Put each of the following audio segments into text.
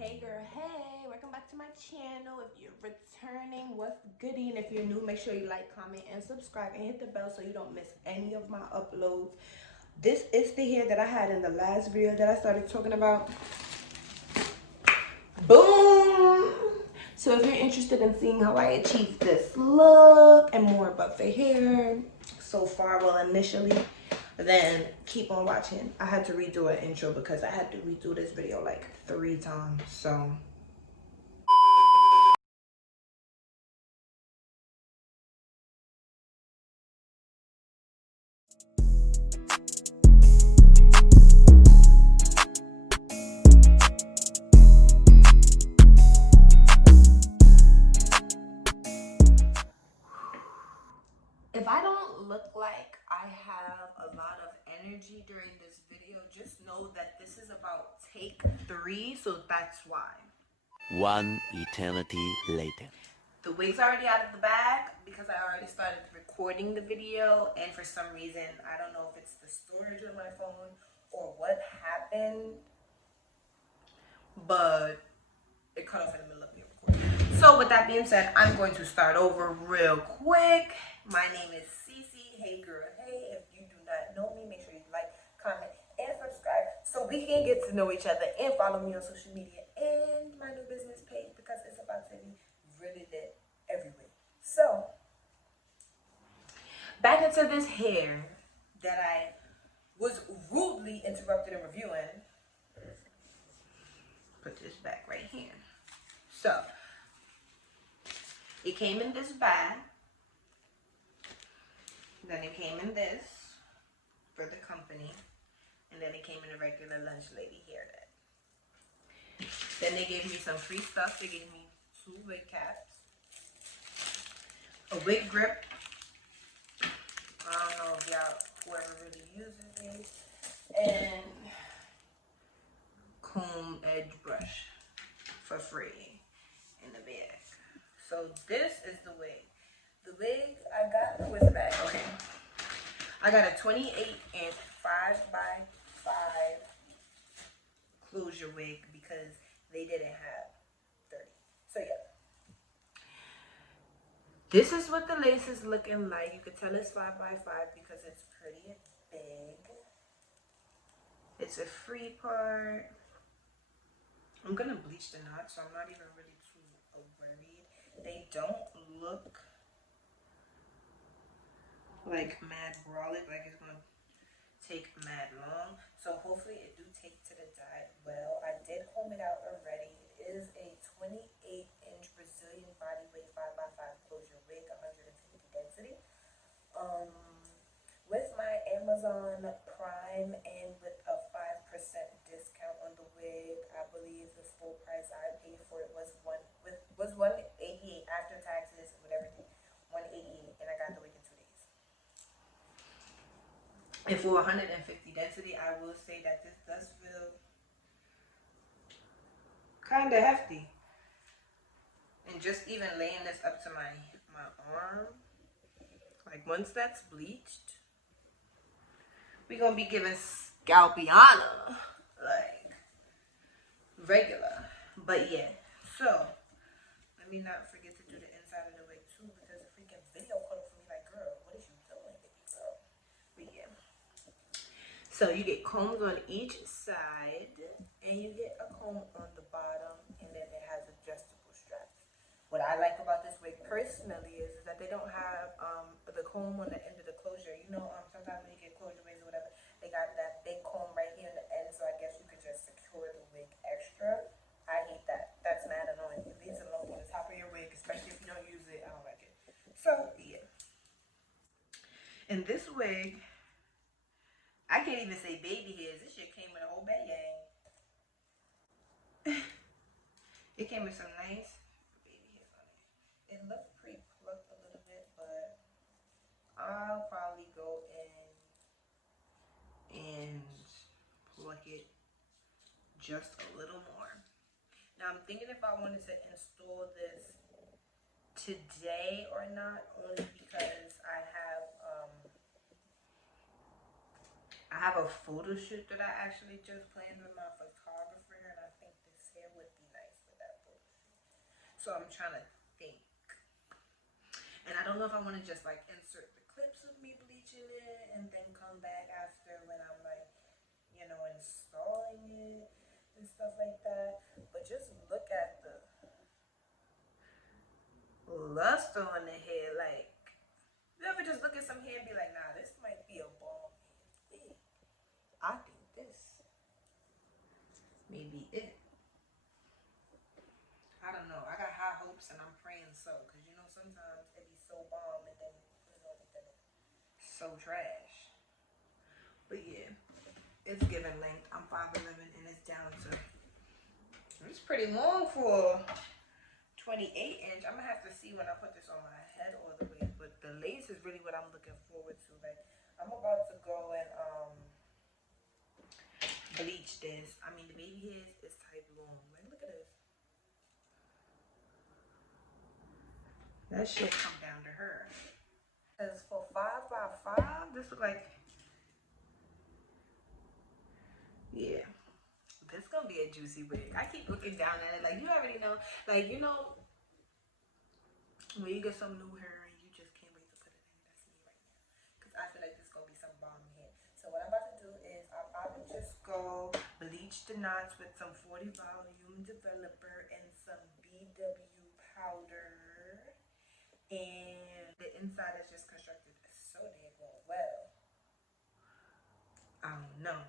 Hey girl, hey, welcome back to my channel. If you're returning, what's goody? And if you're new, make sure you like, comment, and subscribe, and hit the bell so you don't miss any of my uploads. This is the hair that I had in the last video that I started talking about. Boom! So if you're interested in seeing how I achieved this look and more about the hair so far, well, initially, then keep on watching. I had to redo an intro because I had to redo this video like 3 times. So if I don't look like I have a lot of energy during this video, just know that this is about take 3, so that's why. One eternity later. The wig's already out of the bag because I already started recording the video, and for some reason, I don't know if it's the storage of my phone or what happened, but it cut off in the middle of the recording. So with that being said, I'm going to start over real quick. My name is CiCi. Hey girl, hey. If you do not know me, make sure you like, comment, and subscribe so we can get to know each other, and follow me on social media and my new business page because it's about to be really lit everywhere. So back into this hair that I was rudely interrupted in reviewing. Put this back right here. So it came in this bag, then it came in this for the company, and then it came in a regular lunch lady hairnet. Then they gave me some free stuff. They gave me 2 wig caps, a wig grip. I don't know if y'all, whoever really uses these, and comb edge brush for free in the bag. So this is the wig. The wig I got was back. Okay. I got a 28-inch 5x5 closure wig because they didn't have 30. So yeah. This is what the lace is looking like. You could tell it's 5x5 because it's pretty big. It's a free part. I'm gonna bleach the knots, so I'm not even really too worried. They don't look like mad brolic, like it's gonna take mad long. So hopefully it do take to the dye well. I did comb it out already. It is a 28-inch Brazilian bodyweight 5x5 closure wig, 150 density. With my Amazon Prime and with a 5% discount on the wig, I believe the full price I paid for it was $188 after taxes with everything. $188, and I got the wig in 2 days. And for 150 density, I will say that this does feel kind of hefty. And just even laying this up to my arm, like once that's bleached, we're gonna be giving scalpiana, like regular. But yeah, so let me not forget to do the inside of the wig too, because the freaking video called for me like, girl, what is you doing, baby girl? But yeah. So you get combs on each side, and you get a comb on the bottom, and then it has adjustable straps. What I like about this wig personally is that they don't have the comb on the end of the closure. You know, sometimes when you get closure wigs or whatever, they got that big comb right here in the end, so I guess you could just secure the wig extra. I hate that. That's mad annoying. It leaves it alone on the top of your wig, especially if you don't use it. I don't like it. So yeah. And this wig, I can't even say baby hairs. This shit came with a whole bed yang. It came with some nice baby hairs on it. It looked pre-plucked a little bit, but I'll probably go in and pluck it just a little more. Now I'm thinking if I wanted to install this today or not, only because I have a photo shoot that I actually just planned with my photographer, and I think this hair would be So I'm trying to think. And I don't know if I want to just like insert the clips of me bleaching it and then come back after when I'm like, you know, installing it and stuff like that. But just look at the luster on the hair. Like, you ever just look at some hair and be like, nah, this might be a bomb hair. I think this may be it. I don't know. I got high hopes and I'm praying so. Because, you know, sometimes it be so bomb and then, you know, then it's so trash. But yeah, it's given length. I'm 5'11" and it's down to, it's pretty long for 28-inch. I'm gonna have to see when I put this on my head all the way. But the lace is really what I'm looking forward to. Like, I'm about to go and bleach this. I mean, the baby hairs is type long. Like, look at this. That shit come down to her. Because for 5x5, this look like, yeah, this gonna be a juicy wig. I keep looking down at it. Like, you already know. Like, you know, when you get some new hair and you just can't wait to put it in. That's me right now. Because I feel like this is gonna be some bomb hair. So what I'm about to do is I would just go bleach the knots with some 40 volume developer and some BW powder. And the inside is just constructed so daggone well. I don't know.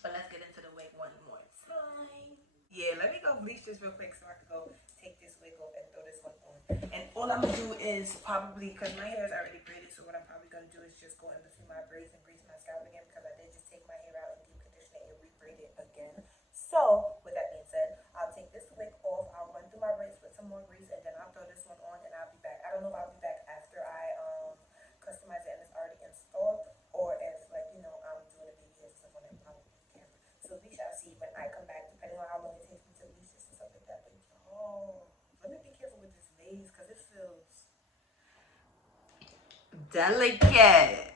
But let's get into the wig one more time. Yeah, let me go bleach this real quick so I can go take this wig off and throw this one on. And all I'm gonna do is probably, because my hair is already braided, so what I'm probably gonna do is just go in between my braids and grease my scalp again, because I did just take my hair out and deep condition it and rebraid it again. So with that being said, I'll take this wig off, I'll run through my braids with some more grease, and then I'll throw this one on and I'll be back. I don't know if I'll be back after I customize it and it's already installed, or if, like, you know, I'm doing a baby hair stuff on it on camera. So we shall see when I come back, depending on how long it takes me to bleach this and stuff like that. But let me be careful with this lace because it feels delicate.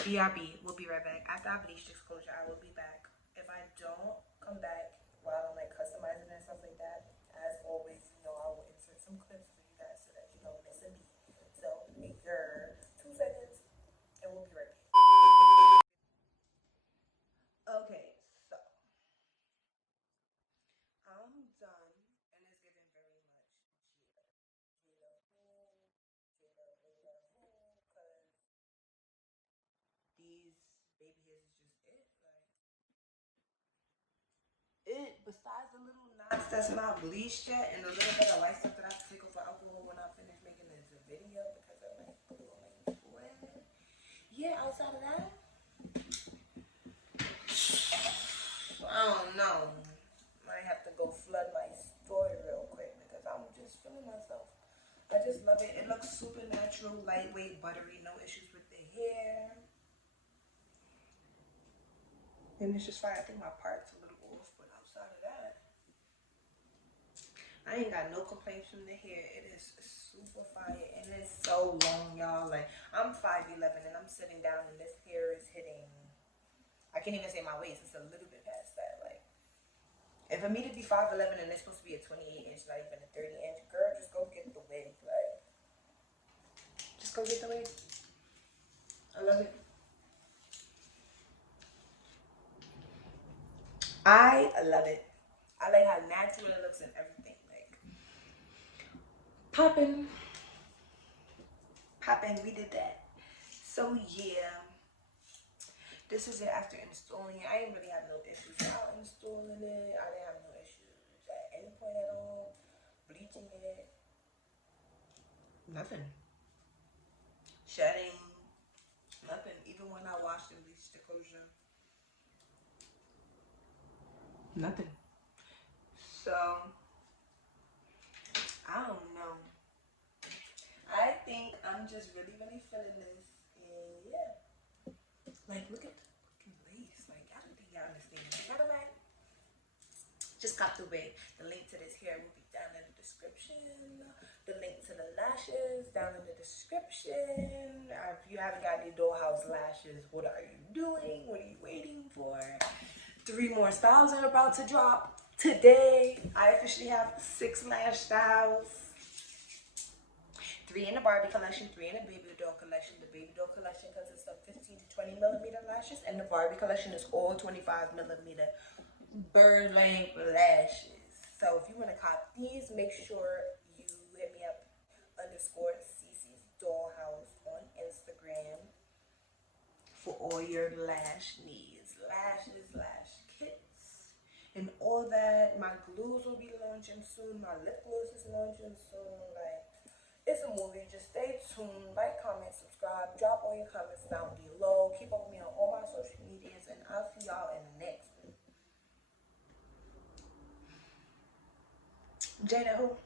BRB, we'll be right back. After I bleach this closure, I will be back. If I don't come back while I'm like customizing and stuff like that, as always, you know, I will insert some clips for you guys so that you don't miss a beat. So, your 2 seconds and we'll be right back. Okay, so I'm done and it's given very much Jada Wayda, because these baby hairs is just it. Like, it, besides the little knots that's not bleached yet and the little bit of white stuff that I have to take off for alcohol when I finish making this video because of like glue on my forehead. Yeah, outside of that, I don't know. Might have to go flood my story real quick because I'm just feeling myself. I just love it. It looks super natural, lightweight, buttery, no issues with the hair. And it's just fine. I think my part's a little off, but outside of that, I ain't got no complaints from the hair. It is super fire and it's so long, y'all. Like, I'm 5'11" and I'm sitting down and this hair is hitting, I can't even say my waist. It's a little bit past that. Like, if for me to be 5'11" and it's supposed to be a 28-inch, not even a 30-inch, girl, just go get the wig. Like, just go get the wig. I love it. I love it. I like how natural it looks and everything. Like, popping. Popping, we did that. So yeah, this is it after installing it. I didn't really have no issues while installing it. I didn't have no issues at any point at all. Bleaching it. Nothing. Shedding. Nothing. Even when I washed and bleached the closure. Nothing. So, I don't know. I think I'm just really, really feeling this. And yeah. Like, look at the fucking lace. Like, I don't think y'all understand. Matter of fact, just got the wig. The link to this hair will be down in the description. The link to the lashes down in the description. If you haven't got any dollhouse lashes, what are you doing? What are you waiting for? 3 more styles are about to drop. Today, I officially have 6 lash styles. 3 in the Barbie collection, 3 in the baby doll collection. The baby doll collection consists of 15 to 20 millimeter lashes, and the Barbie collection is all 25 millimeter bird length lashes. So if you want to cop these, make sure you hit me up _ CiCisDollHouse on Instagram for all your lash needs. Lashes, lash kits, and all that. My glues will be launching soon. My lip gloss is launching soon. Like, it's a movie. Just stay tuned. Like, comment, subscribe. Drop all your comments down below. Keep up with me on all my social medias, and I'll see y'all in the next one. Jada who?